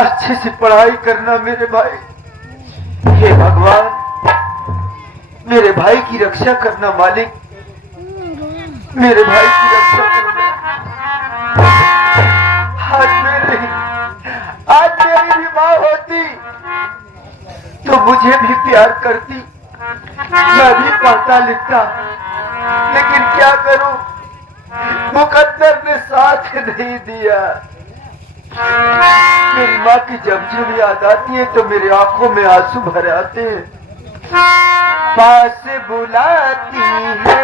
अच्छे से पढ़ाई करना मेरे भाई। हे भगवान, मेरे भाई की रक्षा करना मालिक, मेरे भाई की रक्षा करना। आज मेरी भी माँ होती तो मुझे भी प्यार करती, मैं भी पढ़ता लिखता, लेकिन क्या करूं, मुकद्दर ने साथ नहीं दिया। मेरी माँ की जब जब याद आती है तो मेरी आंखों में आंसू भर आते हैं। पास बुलाती है,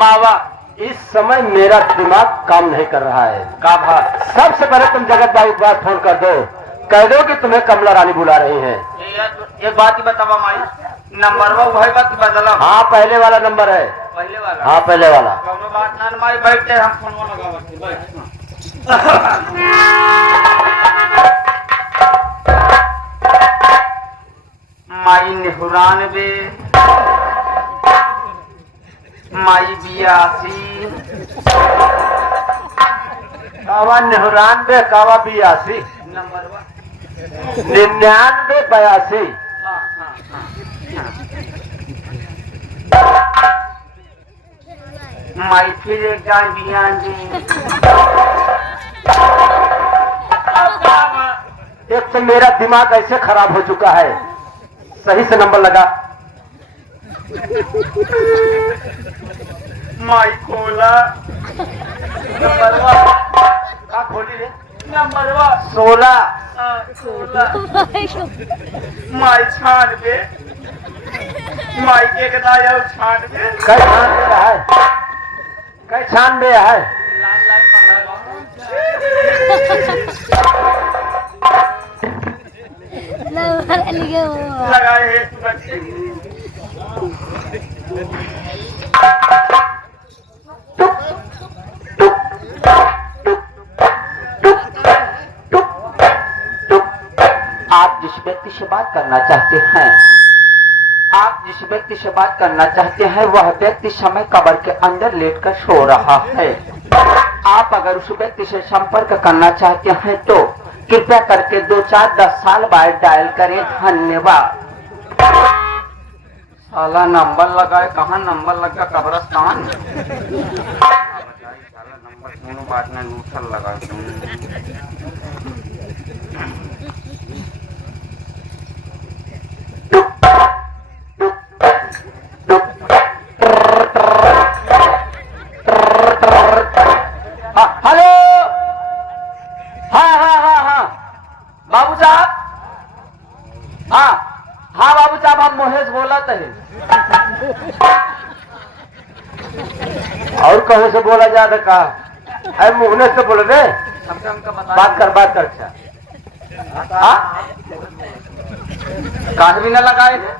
मावा, इस समय मेरा दिमाग काम नहीं कर रहा है। का बात? सबसे पहले तुम जगत भाई एक बार फोन कर दो, कह दो कि तुम्हें कमला रानी बुला रही हैं। एक बात ही बतावा माई, नंबर वो भाई बात बदला। हाँ पहले वाला नंबर है। पहले वाला? हाँ पहले वाला। कौनो बात ना माई, बैठते हम फोन लगावत बैठ। माई नेहुरान बे, माई 82, कावा 99 कावा 82 नंबर 99 82। माई फिर एक गाय बियान जी। एक तो मेरा दिमाग ऐसे खराब हो चुका है, सही से नंबर लगा। माई खोला नंबरवा। का खोली रे? नंबरवा 16। 16। माई 96। माई के कितना है 96? कई 96 है, कई 96 है। लगाए है बच्चे। आप जिस व्यक्ति से बात करना चाहते हैं, आप जिस व्यक्ति से बात करना चाहते हैं वह व्यक्ति समय कब्र के अंदर लेटकर सो रहा है। आप अगर उस व्यक्ति से संपर्क करना चाहते हैं तो कृपया करके 2 4 10 साल बाद डायल करें। धन्यवाद। साला नंबर लगाए, कहाँ नंबर लगा? कब्रस्तान। नंबर दोनों बात में न्यूट्रल लगा। हेलो, हाँ हाँ हाँ हाँ बाबू साहब, हाँ हाँ बाबू साहब, हम महेश बोला थे। और कहीं से बोला जा रहा? अरे मुहने से बोल रहे, बात कर। अच्छा हाँ, काहे भी न लगाए थे?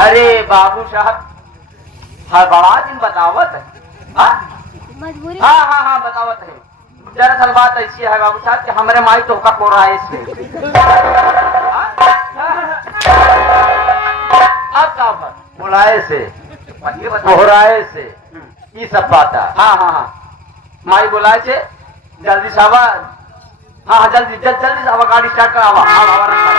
अरे बाबू साहब, हर बड़ा दिन बतावत है। हाँ बतावत है। दरअसल बात ऐसी है बाबू साहब कि हमारे माई तो का कोरा है इसमें। अब का बुलाए से पहले बता कोहराए से ये सब बात है। हाँ हाँ हाँ माई बुलाए छे जल्दी से आवा हाँ हाँ जल्दी जल्दी से आवा गाड़ी स्टार्ट कर आवा आवा आवा रखा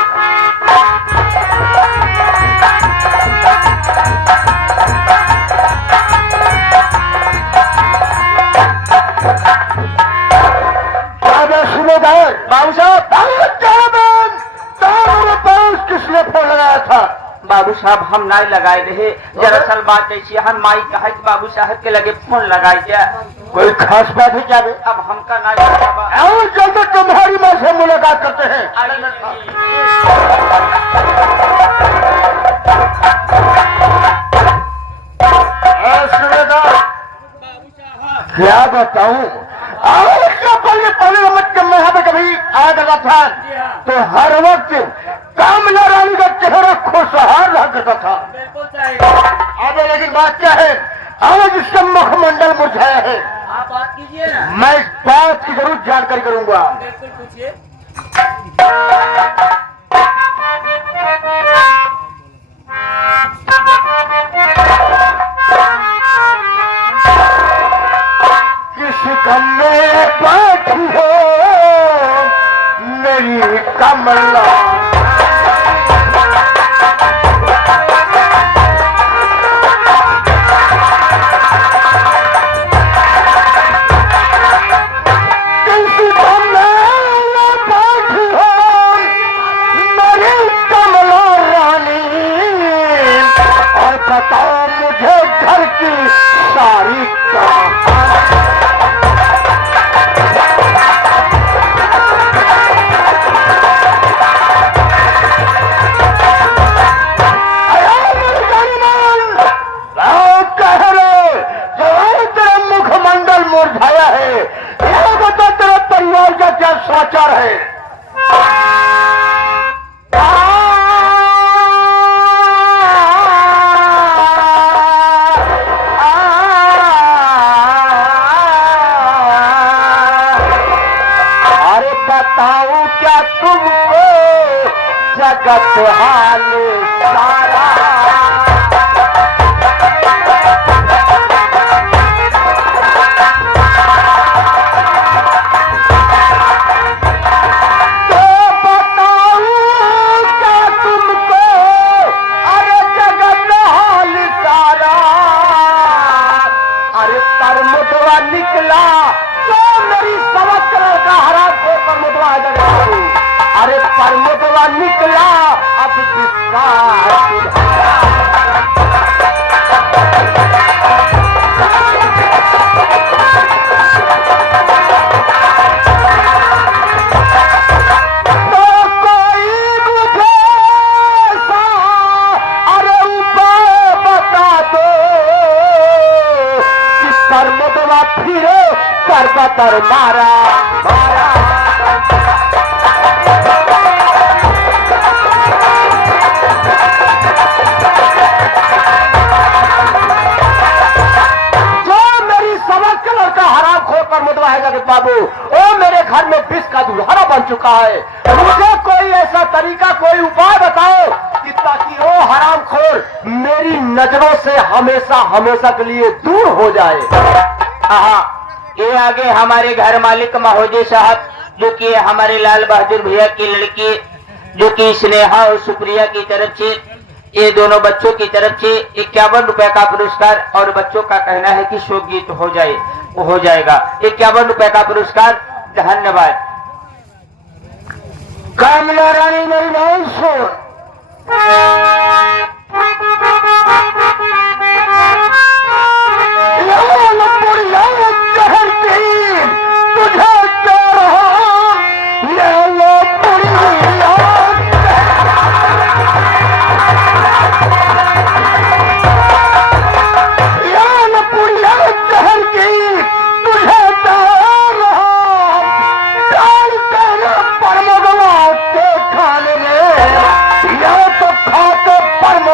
सूबेदार बाबू साहब किसने फोन लगाया था? बाबू साहब हम नहीं लगाए रहे, दरअसल बात ऐसी हम माई कहा कि बाबू साहब के लगे फोन लगाई क्या कोई खास बात है क्या? अब हमका नहीं लगा। आओ जल्दी तुम्हारी माँ से मुलाकात करते हैं। सूबेदार क्या बताऊं, पहले मत मैं यहाँ पे कभी आया करता था तो हर वक्त कामला रानी का चेहरा खुशहाल रहा करता था। अब लेकिन बात क्या है, आज इसका मुखमंडल मुरझाया है। आप बात कीजिए ना मैं इस बात की जरूर जानकारी करूंगा। बिल्कुल पूछिए किस गम में बैठी हो मेरी कमला, किस गम में बैठी हो मेरी कमला रानी, और बताओ मुझे घर की सारी कहानी। मुरझाया है, ये बता तेरे परिवार का क्या समाचार है? अरे बताओ क्या तुमको जगत हाल सारा, निकला तो मेरी सवा कलर का हरा को परमोदवा आ जाएगा। अरे परमोदवा निकला अब तो कोई मुझे ऐसा अरे उपाय बता दो कि परमोदवा फिरे कर मारा मारा। बाबू ओ मेरे घर में विष का दुल्हरा बन चुका है, मुझे कोई ऐसा तरीका कोई उपाय बताओ कि ताकि वो हरामखोर मेरी नजरों से हमेशा हमेशा के लिए दूर हो जाए। ये आगे हमारे घर मालिक महोदय साहब जो कि हमारे लाल बहादुर भैया की लड़की जो कि स्नेहा और सुप्रिया की तरफ से ये दोनों बच्चों की तरफ से 51 रुपए का पुरस्कार और बच्चों का कहना है कि शोक गीत हो जाए वो हो जाएगा। 51 रुपए का पुरस्कार। धन्यवाद। कमला रानी मेरी नहीं सुन, तुझे क्या रहा ये लो पुड़िया जहर की, तुझे क्या रहा डाल तेरे परमोदवा के खाने में, या तो खाते परम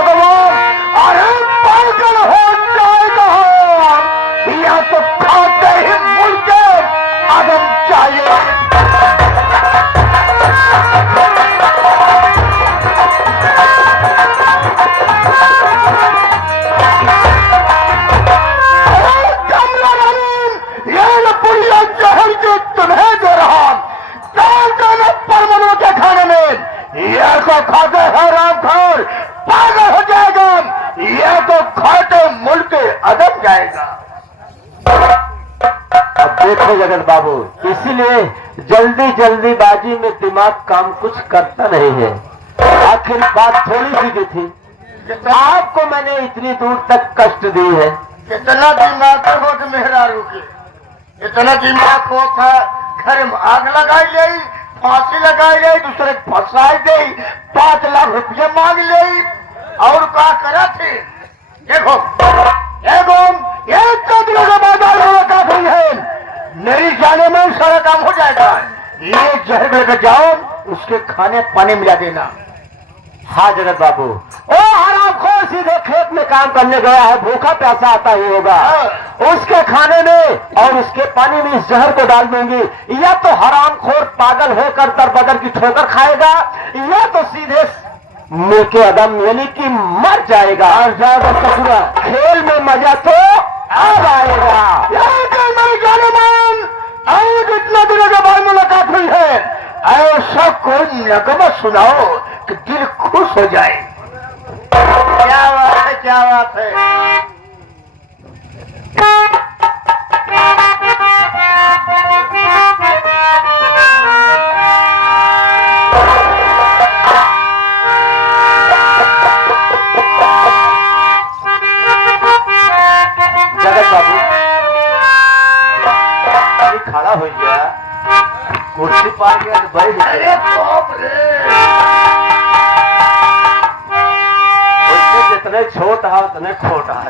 जाएगा। अब देखो जगत बाबू, इसीलिए जल्दी जल्दीबाजी में दिमाग काम कुछ करता नहीं है। आखिर बात थोड़ी सी की थी, आपको मैंने इतनी दूर तक कष्ट दी है। कितना दिमाग हो तो मेहरारू के, इतना दिमाग हो था घर में आग लगाई ले, फांसी लगाई ले, दूसरे फंसाई दे, 5 लाख रुपये मांग ले, और क्या करा थे। देखो ये तो दिनों का बाजार होना काफी है, मेरी जाने में सारा काम हो जाएगा। ये जहर लेकर जाओ, उसके खाने पानी मिला देना। हाँ जगत बाबू, ओ हरामखोर सीधे खेत में काम करने गया है, भूखा प्यासा आता ही होगा। उसके खाने में और उसके पानी में इस जहर को डाल दूंगी, या तो हरामखोर पागल होकर दरबदर की ठोकर खाएगा, या तो सीधे मुंह के अदम यानी कि मर जाएगा। और ज्यादा ससुरा खेल में मजा तो अब आएगा। इतना दिनों के बाद मुलाकात हुई है, ऐसा कोई नगमा सुनाओ कि दिल खुश हो जाए। क्या बात है, क्या बात है। जगत बाबू अभी खड़ा हो गया, कुर्सी पा गया तो बैठ गया। अरे बाप रे, उससे जितने छोट है उतने खोट है।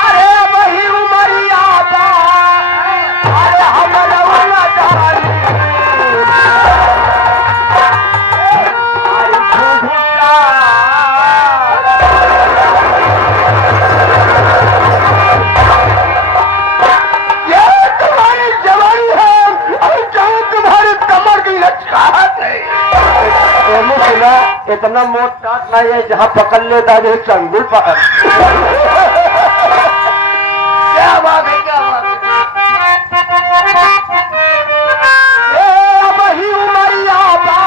अरे वही उमरिया बा, अरे हमरा उला जानी, अरे घुघुटा इतना मोट काट नहीं है, जहाँ पकड़ लेता है चंगुल पकड़। क्या बात है, क्या बात है। वही उमरिया बा,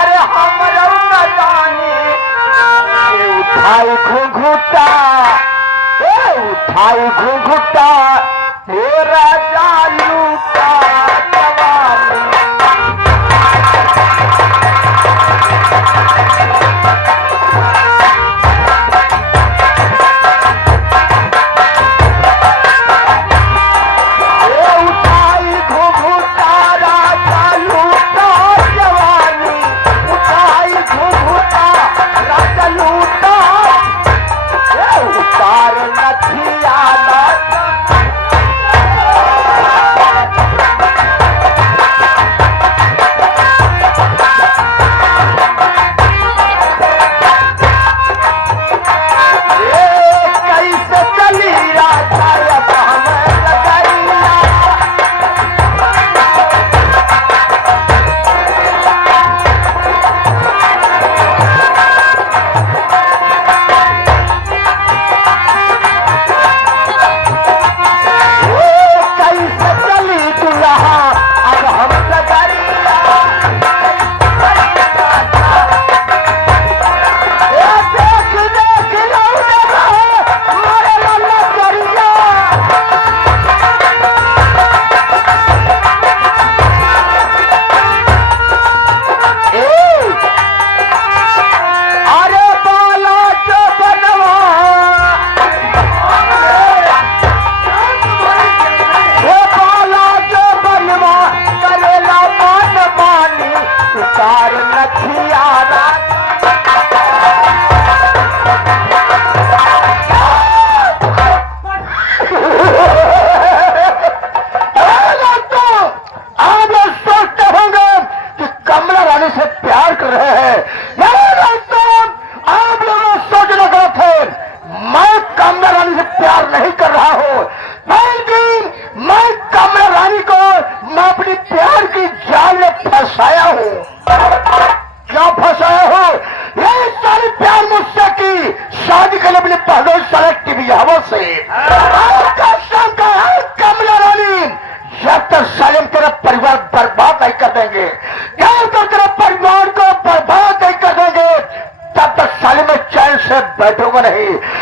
अरे हमरा न जानी, उठाई घुघुटा, उठाई घुघुटा, हे राजा लूटा जवानी।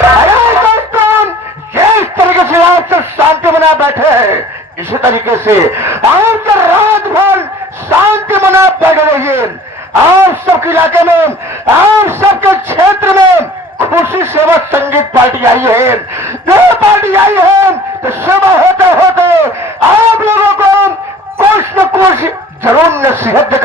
अरे दोस्तों, जिस तरीके से आप सब शांति मना बैठे हैं, इसी तरीके से आप तो रात भर शांति मना बैठे रहिए। आप सबके इलाके में, आप सबके क्षेत्र में खुशी सेवा संगीत पार्टी आई है। दो पार्टी आई है तो सेवा होते होते आप लोगों को कुछ न कुछ जरूर नसीहत